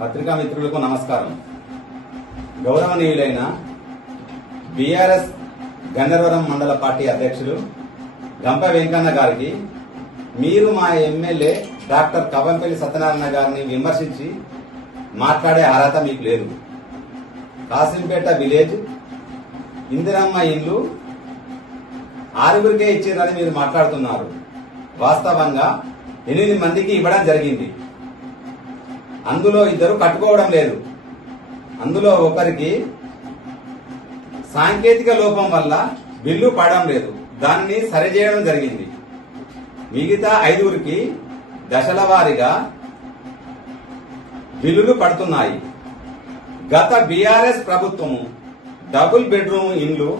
పత్రికా మిత్రులకు నమస్కారం. గౌరవనీయులైన బీఆర్ఎస్ గన్నవరం మండల పార్టీ అధ్యక్షులు గంప వెంకన్న గారికి మీరు మా ఎమ్మెల్యే డాక్టర్ కవంపల్లి సత్యనారాయణ గారిని విమర్శించి మాట్లాడే అర్హత మీకు లేదు. కాసింపేట విలేజ్ ఇందిరమ్మ ఇల్లు 6గురికే ఇచ్చిందని మీరు మాట్లాడుతున్నారు. వాస్తవంగా 8 మందికి ఇవ్వడం జరిగింది. అందులో 2 కట్టుకోవడం లేదు. అందులో ఒకరికి సాంకేతిక లోపం వల్ల బిల్లు పడడం లేదు. దానిని సరిచేయడం జరిగింది. మిగతా 5గురికి దశల వారీగా బిల్లులు పడుతున్నాయి. గత బీఆర్ఎస్ ప్రభుత్వము డబుల్ బెడ్రూమ్ ఇండ్లు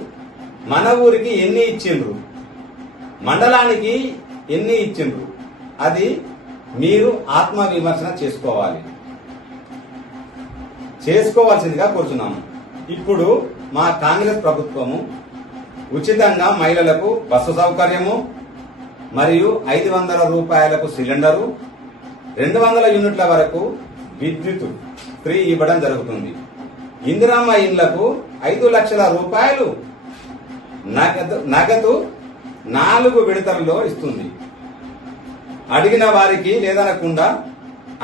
మన ఊరికి ఎన్ని ఇచ్చిండ్రు, మండలానికి ఎన్ని ఇచ్చిండ్రు, అది మీరు ఆత్మ విమర్శన చేసుకోవాల్సిందిగా కోరుతున్నాము. ఇప్పుడు మా కాంగ్రెస్ ప్రభుత్వము ఉచితంగా మహిళలకు బస్సు సౌకర్యము మరియు 500 రూపాయలకు సిలిండరు, 200 యూనిట్ల వరకు విద్యుత్ ఫ్రీ ఇవ్వడం జరుగుతుంది. ఇందిరమ్మ ఇండ్లకు 5 లక్షల రూపాయలు నగదు 4 విడతల్లో ఇస్తుంది. అడిగిన వారికి లేదనకుండా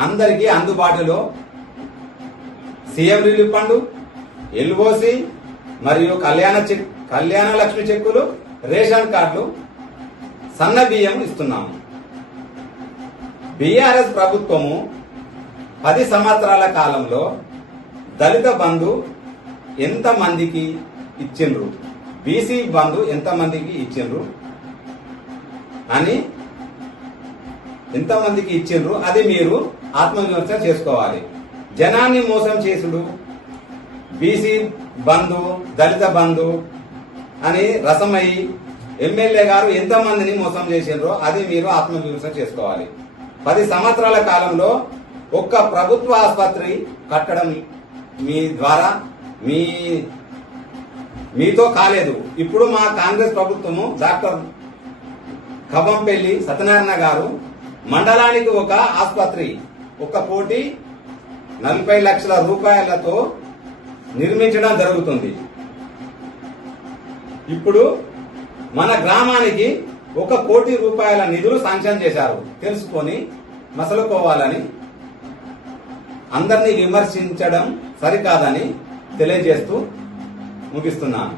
అందరికీ అందుబాటులో సీఎం రిలీఫ్ ఫండ్, ఎల్ఓసి మరియు కళ్యాణ లక్ష్మి చెక్కులు, రేషన్ కార్డులు, సన్న బియ్యం ఇస్తున్నాము. బీఆర్ఎస్ ప్రభుత్వము 10 సంవత్సరాల కాలంలో దళిత బంధు ఎంత మందికి ఇచ్చిండ్రు, బీసీ బంధు ఎంత మందికి ఇచ్చిండ్రు అని ఎంతమందికి ఇచ్చిండ్రు అది మీరు ఆత్మవిమర్శన చేసుకోవాలి. జనాన్ని మోసం చేసుడు, బీసీ బంధు, దళిత బంధు అని రసమయ్యి ఎమ్మెల్యే గారు ఎంతమందిని మోసం చేసిండ్రో అది మీరు ఆత్మవిమర్శన చేసుకోవాలి. 10 సంవత్సరాల కాలంలో ఒక్క ప్రభుత్వ ఆసుపత్రి కట్టడం మీ ద్వారా మీతో కాలేదు. ఇప్పుడు మా కాంగ్రెస్ ప్రభుత్వము డాక్టర్ కవంపల్లి సత్యనారాయణ గారు మండలానికి ఒక ఆసుపత్రి 1,40 లక్షల రూపాయలతో నిర్మించడం జరుగుతుంది. ఇప్పుడు మన గ్రామానికి 1 కోటి రూపాయల నిధులు శాంక్షన్ చేశారు. తెలుసుకొని మసలుకోవాలని అందరినీ విమర్శించడం సరికాదని తెలియజేస్తూ ముగిస్తున్నాను.